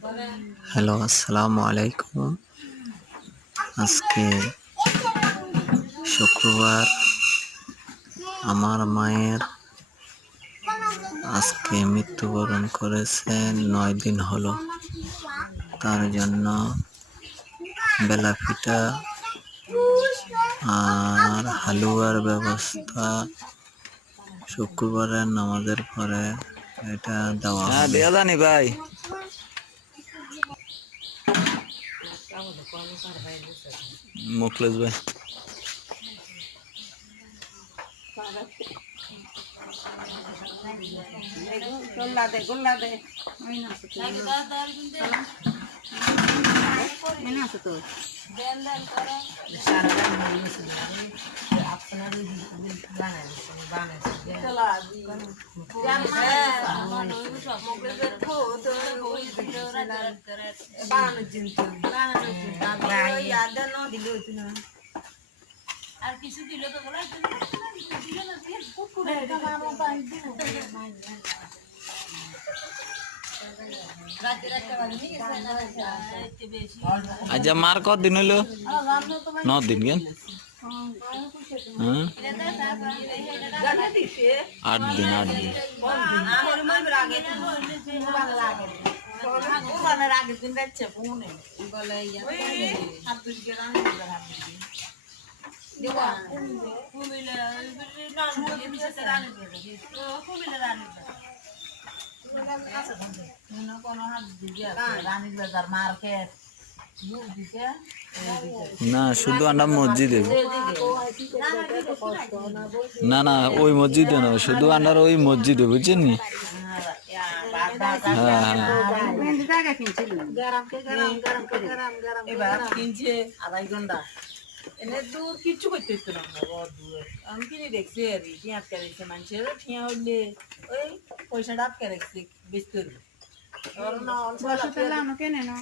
Hello, আসসালামু আলাইকুম। আজকে শুক্রবার। আমার মায়ের আজকে মৃত্যুবরণ করেছে, 9 দিন হলো। তার জন্য বেলা পিঠা আর হালুয়ার ব্যবস্থা শুক্রবারের নামাজের পরে এটা দেওয়া হবে। দেয়া জানি ভাই মুখলেস ভাই গোল্লা দে আর কিছু দিলে তো বলে আচ্ছা মার কদিন হইলো? 9 দিন কেন? 8 দিন 8 দিন। মার্কেট না শুধু আমরা মসজিদে, না না ওই মসজিদে না, শুধু আন্ডার ওই মসজিদে, বুঝছেন নি? হ্যাঁ হ্যাঁ এবার কিনছে 2.5 ঘন্টা এনে দূর কিচ্ছু করতে হতো না দূর আমি কিনে দেখছি আর কি আটকে রেখেছে মানুষের ঠিয়া হইলে ওই পয়সাটা আটকে রেখেছি বেচতে এবার না